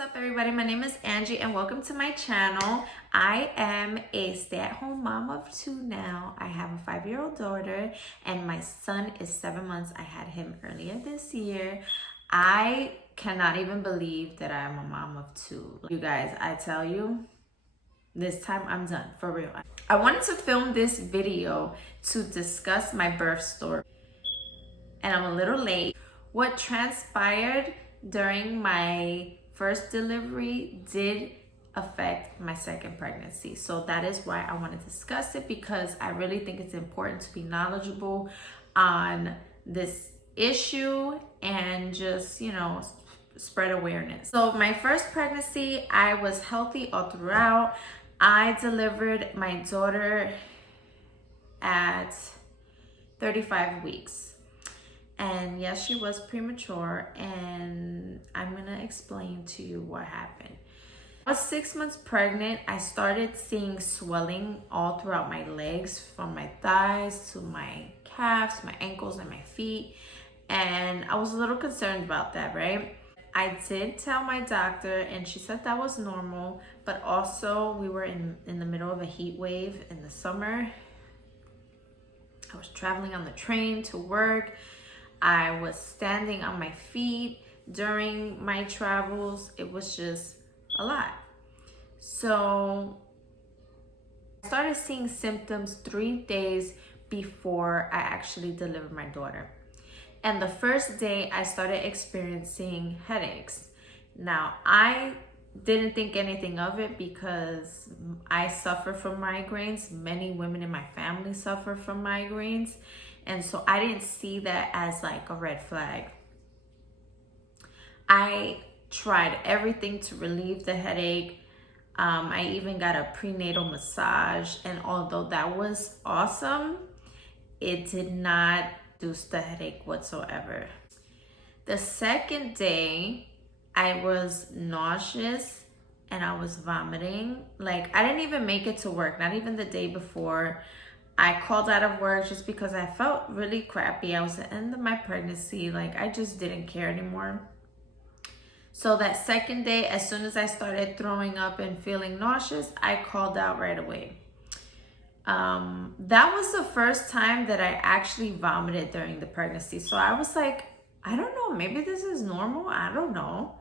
up, everybody? My name is Angie and welcome to my channel. I am a stay-at-home mom of two now. I have a 5-year-old daughter and my son is 7 months. I had him earlier this year. I cannot even believe that I am a mom of two. You guys, I tell you, this time I'm done, for real. I wanted to film this video to discuss my birth story and I'm a little late. What transpired during my first delivery did affect my second pregnancy. So that is why I want to discuss it, because I really think it's important to be knowledgeable on this issue and just, you know, spread awareness. So my first pregnancy, I was healthy all throughout. I delivered my daughter at 35 weeks. And yes, she was premature, and I'm gonna explain to you what happened. I was 6 months pregnant. I started seeing swelling all throughout my legs, from my thighs to my calves, my ankles, and my feet. And I was a little concerned about that, right? I did tell my doctor, and she said that was normal, but also we were in the middle of a heat wave in the summer. I was traveling on the train to work. I was standing on my feet during my travels. It was just a lot. So I started seeing symptoms 3 days before I actually delivered my daughter. And the first day I started experiencing headaches. Now, I didn't think anything of it because I suffer from migraines. Many women in my family suffer from migraines. And so I didn't see that as like a red flag. I tried everything to relieve the headache. I even got a prenatal massage. And although that was awesome, it did not reduce the headache whatsoever. The second day, I was nauseous and I was vomiting. Like, I didn't even make it to work, not even the day before. I called out of work just because I felt really crappy. I was at the end of my pregnancy. Like, I just didn't care anymore. So that second day, as soon as I started throwing up and feeling nauseous, I called out right away. That was the first time that I actually vomited during the pregnancy. So I was like, I don't know, maybe this is normal. I don't know.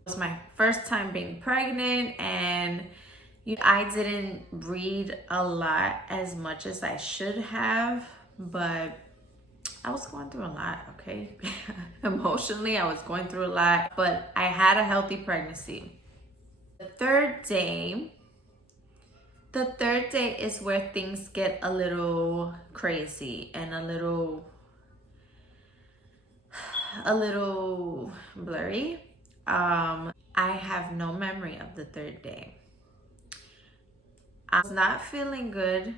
It was my first time being pregnant, and I didn't read a lot as much as I should have, but I was going through a lot, okay? Emotionally, I was going through a lot, but I had a healthy pregnancy. The third day is where things get a little crazy and a little blurry. I have no memory of the third day. I was not feeling good,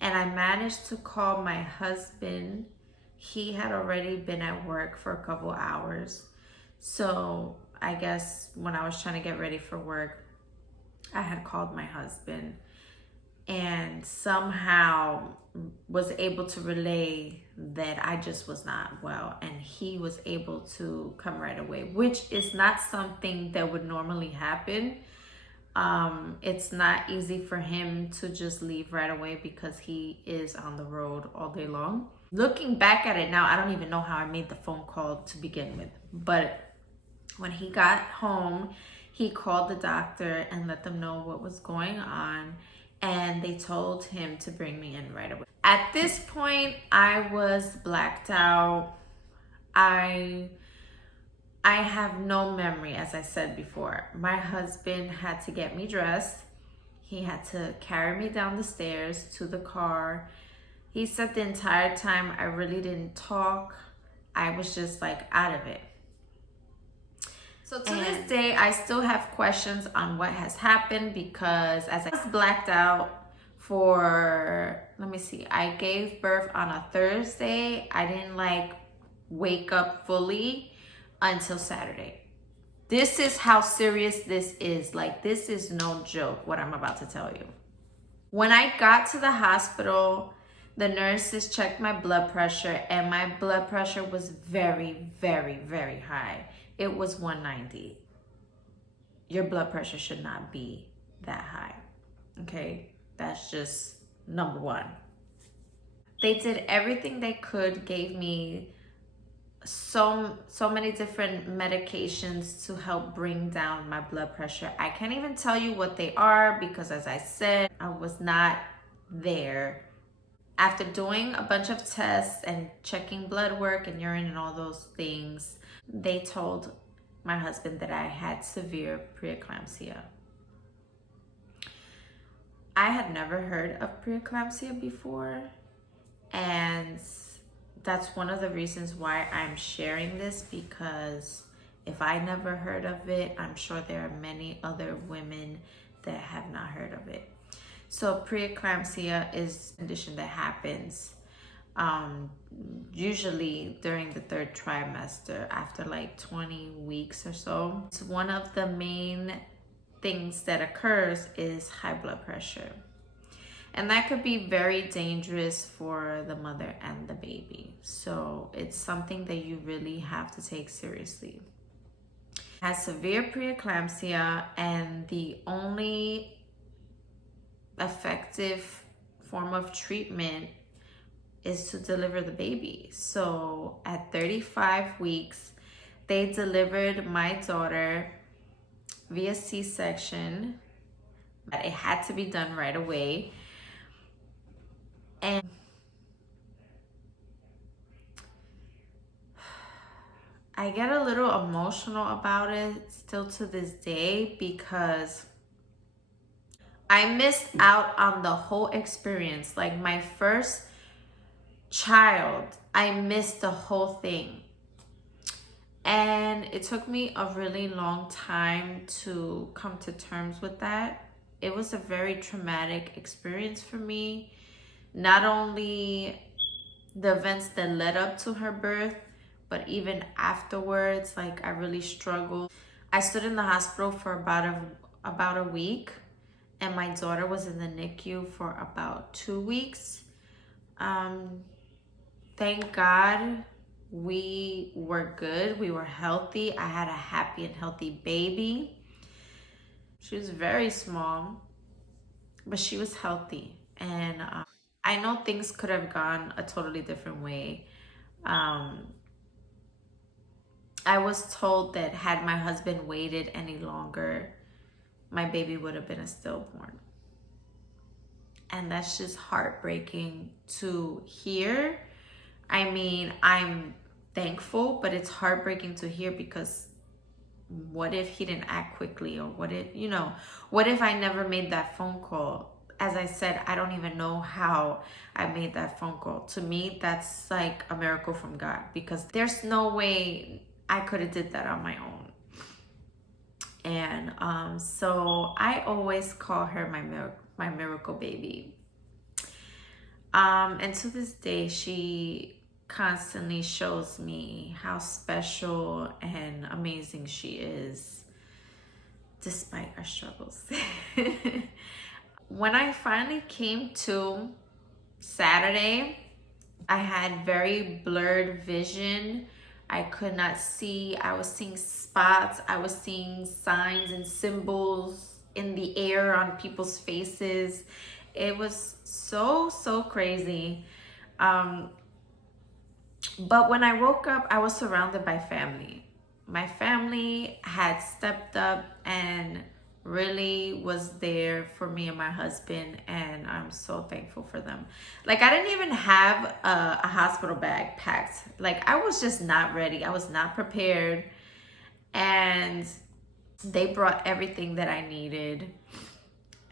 and I managed to call my husband. He had already been at work for a couple hours. So I guess when I was trying to get ready for work, I had called my husband and somehow was able to relay that I just was not well, and he was able to come right away, which is not something that would normally happen. It's not easy for him to just leave right away because he is on the road all day long. Looking back at it now, I don't even know how I made the phone call to begin with. But when he got home, he called the doctor and let them know what was going on. And they told him to bring me in right away. At this point, I was blacked out. I have no memory, as I said before. My husband had to get me dressed. He had to carry me down the stairs to the car. He said the entire time I really didn't talk. I was just like out of it. So to this day, I still have questions on what has happened, because as I was blacked out for, let me see, I gave birth on a Thursday. I didn't like wake up fully until Saturday. This is how serious this is. Like, this is no joke, what I'm about to tell you. When I got to the hospital, the nurses checked my blood pressure, and my blood pressure was very, very, very high. It was 190. your blood pressure should not be that high. Okay, that's just number one. They did everything they could, gave me so many different medications to help bring down my blood pressure. I can't even tell you what they are because, as I said, I was not there. After doing a bunch of tests and checking blood work and urine and all those things, they told my husband that I had severe preeclampsia. I had never heard of preeclampsia before, and that's one of the reasons why I'm sharing this, because if I never heard of it, I'm sure there are many other women that have not heard of it. So preeclampsia is a condition that happens usually during the third trimester, after like 20 weeks or so. It's one of the main things that occurs is high blood pressure. And that could be very dangerous for the mother and the baby. So it's something that you really have to take seriously. Has severe preeclampsia, and the only effective form of treatment is to deliver the baby. So at 35 weeks, they delivered my daughter via C-section, but it had to be done right away. And I get a little emotional about it still to this day, because I missed out on the whole experience. Like my first child, I missed the whole thing. And it took me a really long time to come to terms with that. It was a very traumatic experience for me. Not only the events that led up to her birth, but even afterwards, like I really struggled. I stood in the hospital for about a week, and my daughter was in the NICU for about 2 weeks. Thank God we were good. We were healthy. I had a happy and healthy baby. She was very small, but she was healthy. And I know things could have gone a totally different way. I was told that had my husband waited any longer, my baby would have been a stillborn. And that's just heartbreaking to hear. I mean, I'm thankful, but it's heartbreaking to hear, because what if he didn't act quickly? Or what if, what if I never made that phone call? As I said, I don't even know how I made that phone call. To me, that's like a miracle from God, because there's no way I could have did that on my own. And so I always call her my miracle baby. And to this day, she constantly shows me how special and amazing she is, despite our struggles. When I finally came to Saturday, I had very blurred vision. I could not see. I was seeing spots. I was seeing signs and symbols in the air on people's faces. It was so crazy. But when I woke up, I was surrounded by family. My family had stepped up and really was there for me and my husband, and I'm so thankful for them. Like, I didn't even have a hospital bag packed. Like, I was just not ready. I was not prepared, and they brought everything that I needed.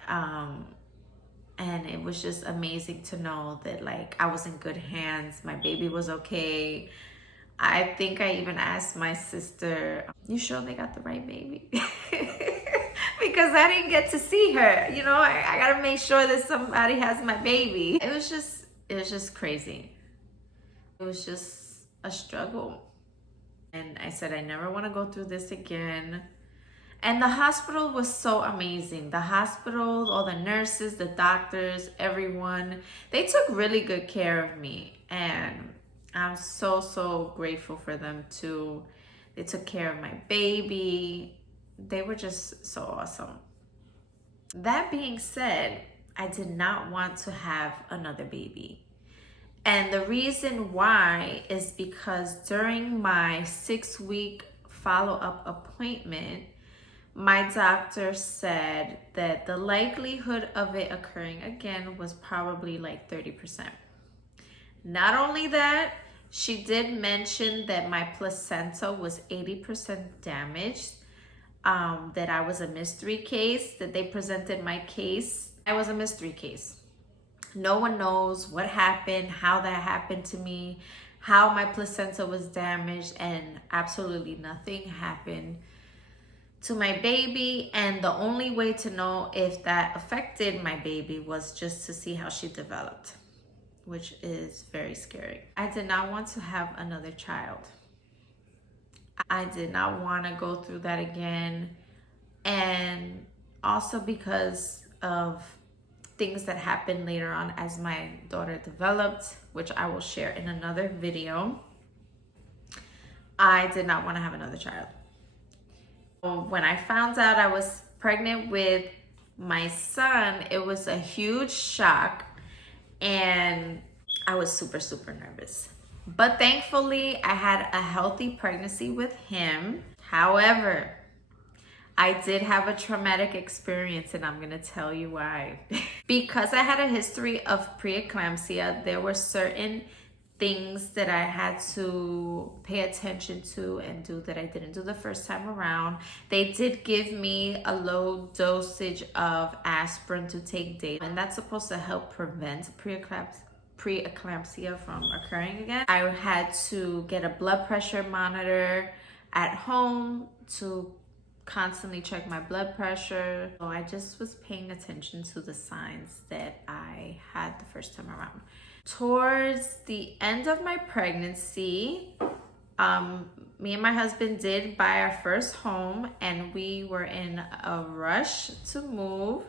And it was just amazing to know that, like, I was in good hands. My baby was okay. I think I even asked my sister, "You sure they got the right baby?" Because I didn't get to see her. I gotta make sure that somebody has my baby. It was just crazy. It was just a struggle. And I said, I never want to go through this again. And the hospital was so amazing. The hospital, all the nurses, the doctors, everyone, they took really good care of me. And I'm so grateful for them too. They took care of my baby. they were just so awesome. That being said, I did not want to have another baby. And the reason why is because during my 6-week follow-up appointment, my doctor said that the likelihood of it occurring again was probably like 30%. Not only that, she did mention that my placenta was 80% damaged, that I was a mystery case, that they presented my case. I was a mystery case. No one knows what happened, how that happened to me, how my placenta was damaged, and absolutely nothing happened to my baby. And the only way to know if that affected my baby was just to see how she developed, which is very scary. I did not want to have another child. I did not want to go through that again. And also because of things that happened later on as my daughter developed, which I will share in another video, I did not want to have another child. When I found out I was pregnant with my son, it was a huge shock, and I was super, super nervous. But thankfully, I had a healthy pregnancy with him. However, I did have a traumatic experience, and I'm gonna tell you why. Because I had a history of preeclampsia, there were certain things that I had to pay attention to and do that I didn't do the first time around. They did give me a low dosage of aspirin to take daily, and that's supposed to help prevent preeclampsia from occurring again. I had to get a blood pressure monitor at home to constantly check my blood pressure. So I just was paying attention to the signs that I had the first time around. Towards the end of my pregnancy, me and my husband did buy our first home, and we were in a rush to move.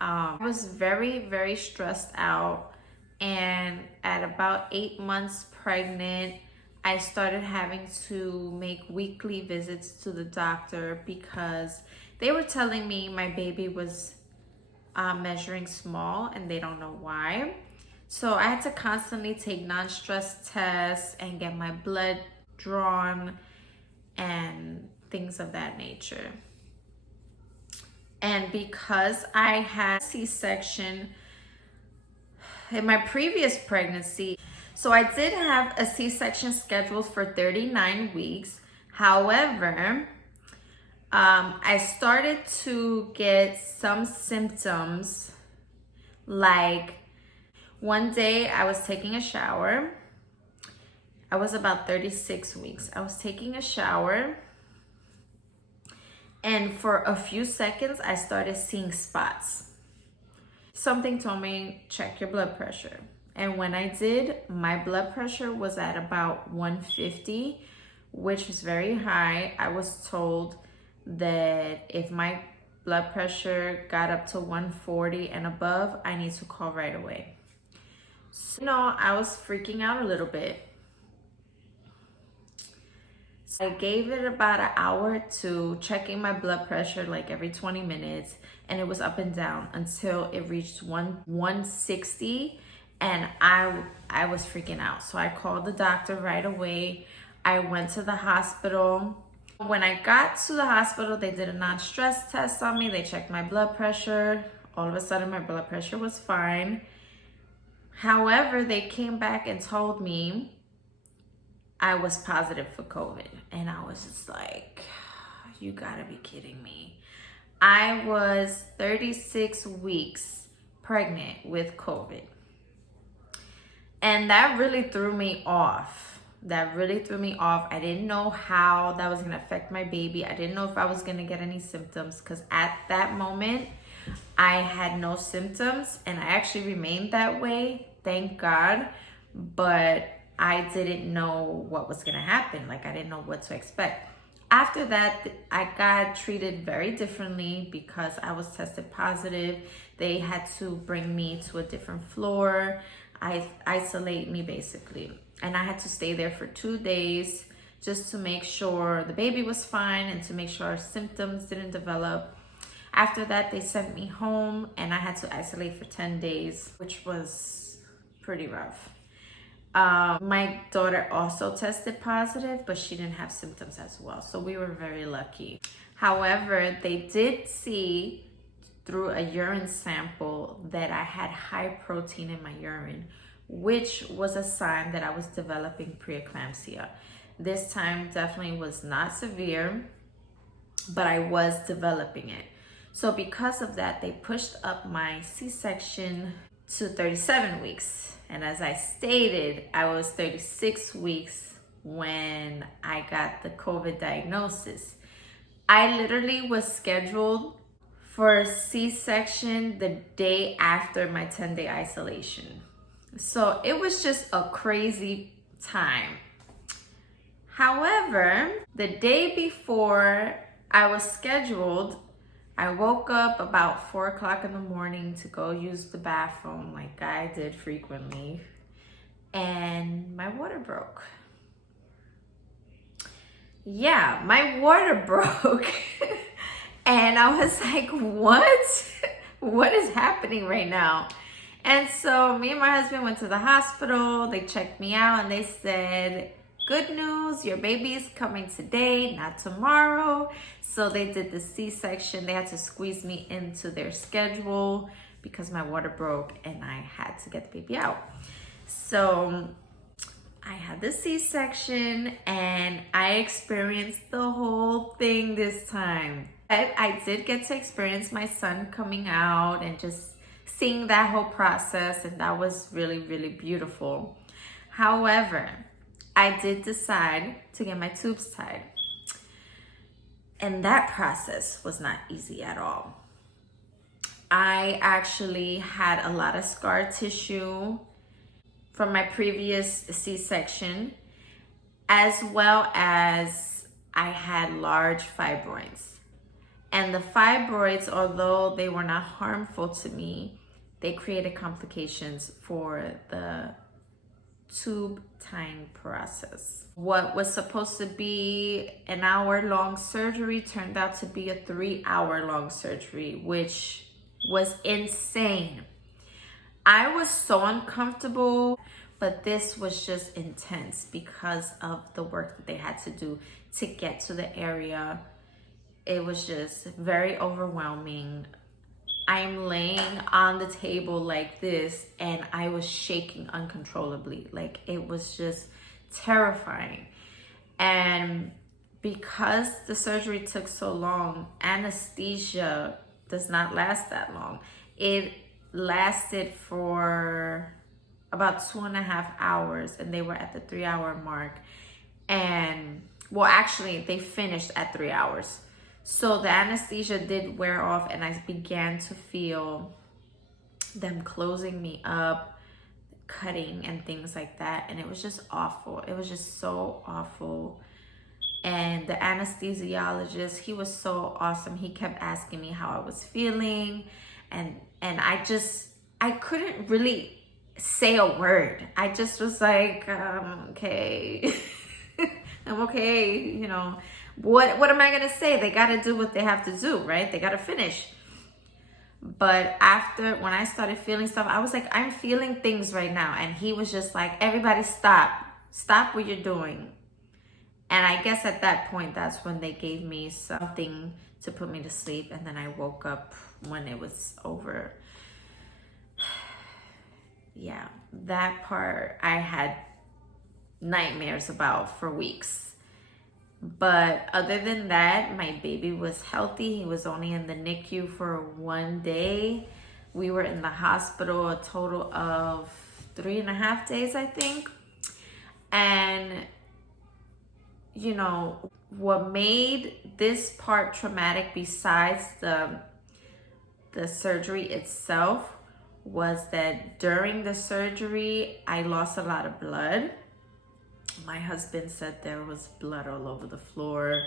I was very, very stressed out, and at about 8 months pregnant, I started having to make weekly visits to the doctor because they were telling me my baby was measuring small, and they don't know why. So I had to constantly take non-stress tests and get my blood drawn and things of that nature. And because I had C-section in my previous pregnancy, so I did have a C-section scheduled for 39 weeks. However, I started to get some symptoms. Like one day I was taking a shower. I was about 36 weeks. I was taking a shower, and for a few seconds I started seeing spots. Something told me, check your blood pressure. And when I did, my blood pressure was at about 150, which is very high. I was told that if my blood pressure got up to 140 and above, I need to call right away. So, I was freaking out a little bit. So I gave it about an hour to checking my blood pressure like every 20 minutes, and it was up and down until it reached 160, and I was freaking out. So I called the doctor right away. I went to the hospital. When I got to the hospital, they did a non-stress test on me. They checked my blood pressure. All of a sudden, my blood pressure was fine. However, they came back and told me I was positive for COVID. And I was just like, you gotta be kidding me. I was 36 weeks pregnant with COVID. And that really threw me off. I didn't know how that was gonna affect my baby. I didn't know if I was gonna get any symptoms, because at that moment, I had no symptoms, and I actually remained that way, thank God. But I didn't know what was gonna happen. Like, I didn't know what to expect. After that, I got treated very differently because I was tested positive. They had to bring me to a different floor, isolate me basically. And I had to stay there for 2 days just to make sure the baby was fine and to make sure our symptoms didn't develop. After that, they sent me home and I had to isolate for 10 days, which was pretty rough. My daughter also tested positive, but she didn't have symptoms as well. So we were very lucky. However, they did see through a urine sample that I had high protein in my urine, which was a sign that I was developing preeclampsia. This time definitely was not severe, but I was developing it. So because of that, they pushed up my C-section to 37 weeks. And as I stated, I was 36 weeks when I got the COVID diagnosis. I literally was scheduled for a C-section the day after my 10-day isolation. So it was just a crazy time. However, the day before I was scheduled, I woke up about 4 o'clock in the morning to go use the bathroom like I did frequently, and my water broke. Yeah, my water broke. And I was like, what? What is happening right now? And so me and my husband went to the hospital. They checked me out and they said, good news, your baby is coming today, not tomorrow. So they did the C-section. They had to squeeze me into their schedule because my water broke and I had to get the baby out. So I had the C-section and I experienced the whole thing this time. I did get to experience my son coming out and just seeing that whole process, and that was really, really beautiful. However, I did decide to get my tubes tied, and that process was not easy at all. I actually had a lot of scar tissue from my previous C-section, as well as I had large fibroids. And the fibroids, although they were not harmful to me, they created complications for the tube tying process. What was supposed to be an hour-long surgery turned out to be a 3-hour-long surgery, which was insane. I was so uncomfortable, but this was just intense because of the work that they had to do to get to the area. It was just very overwhelming. I'm laying on the table like this and I was shaking uncontrollably. Like, it was just terrifying. And because the surgery took so long, anesthesia does not last that long. It lasted for about 2.5 hours and they were at the 3-hour mark. And well, actually they finished at 3 hours. So the anesthesia did wear off and I began to feel them closing me up, cutting and things like that. And it was just awful. It was just so awful. And the anesthesiologist, he was so awesome. He kept asking me how I was feeling. And I couldn't really say a word. I just was like, okay, I'm okay, you know. What am I gonna say? They gotta do what they have to do, right? They gotta finish. But after, when I started feeling stuff, I was like, I'm feeling things right now. And he was just like, everybody stop what you're doing. And I guess at that point, that's when they gave me something to put me to sleep. And then I woke up when it was over. Yeah, that part I had nightmares about for weeks. But other than that, my baby was healthy. He was only in the NICU for 1 day. We were in the hospital a total of 3.5 days, I think. And, you know, what made this part traumatic besides the surgery itself was that during the surgery, I lost a lot of blood. My husband said there was blood all over the floor.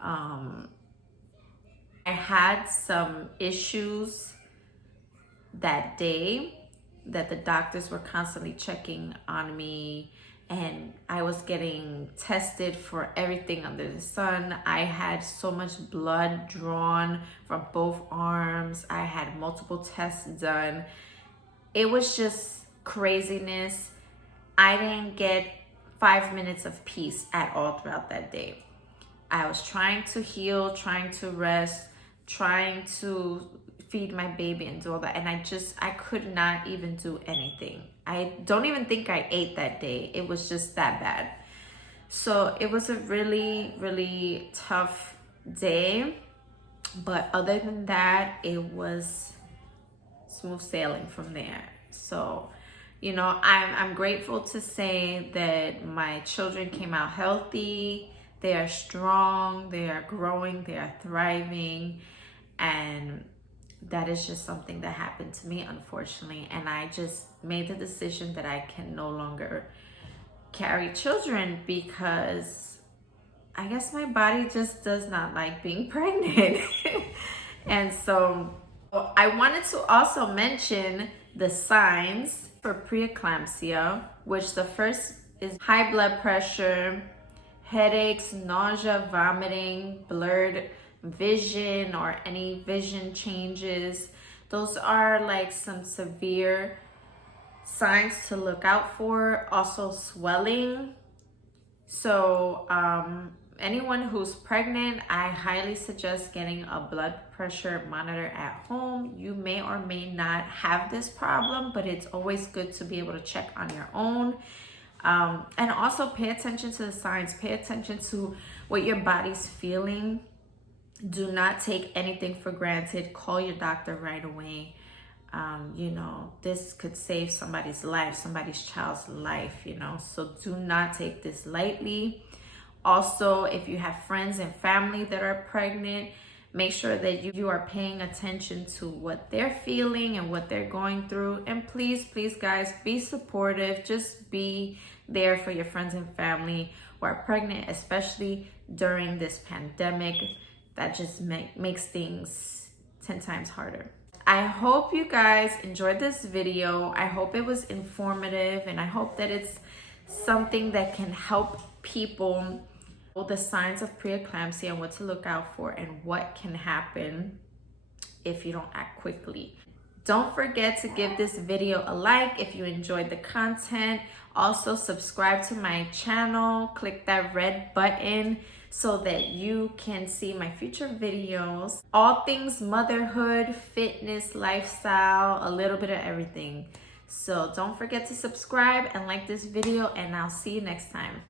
I had some issues that day that the doctors were constantly checking on me, and I was getting tested for everything under the sun. I had so much blood drawn from both arms. I had multiple tests done. It was just craziness. I didn't get 5 minutes of peace at all throughout that day. I was trying to heal, trying to rest, trying to feed my baby and do all that. And I could not even do anything. I don't even think I ate that day. It was just that bad. So it was a really, really tough day. But other than that, it was smooth sailing from there. So, you know, I'm grateful to say that my children came out healthy. They are strong, they are growing, they are thriving. And that is just something that happened to me, unfortunately. And I just made the decision that I can no longer carry children because I guess my body just does not like being pregnant. And so I wanted to also mention the signs for preeclampsia, which the first is high blood pressure, headaches, nausea, vomiting, blurred vision or any vision changes. Those are like some severe signs to look out for. Also swelling. So anyone who's pregnant, I highly suggest getting a blood pressure monitor at home. You may or may not have this problem, but it's always good to be able to check on your own. And also pay attention to the signs. Pay attention to what your body's feeling. Do not take anything for granted. Call your doctor right away. You know, this could save somebody's life, somebody's child's life, you know, so do not take this lightly. Also, if you have friends and family that are pregnant, make sure that you are paying attention to what they're feeling and what they're going through. And please, guys, be supportive. Just be there for your friends and family who are pregnant, especially during this pandemic. That just makes things 10 times harder. I hope you guys enjoyed this video. I hope it was informative, and I hope that it's something that can help people know the signs of preeclampsia and what to look out for and what can happen if you don't act quickly. Don't forget to give this video a like if you enjoyed the content. Also, subscribe to my channel. Click that red button so that you can see my future videos. All things motherhood, fitness, lifestyle, a little bit of everything. So don't forget to subscribe and like this video, and I'll see you next time.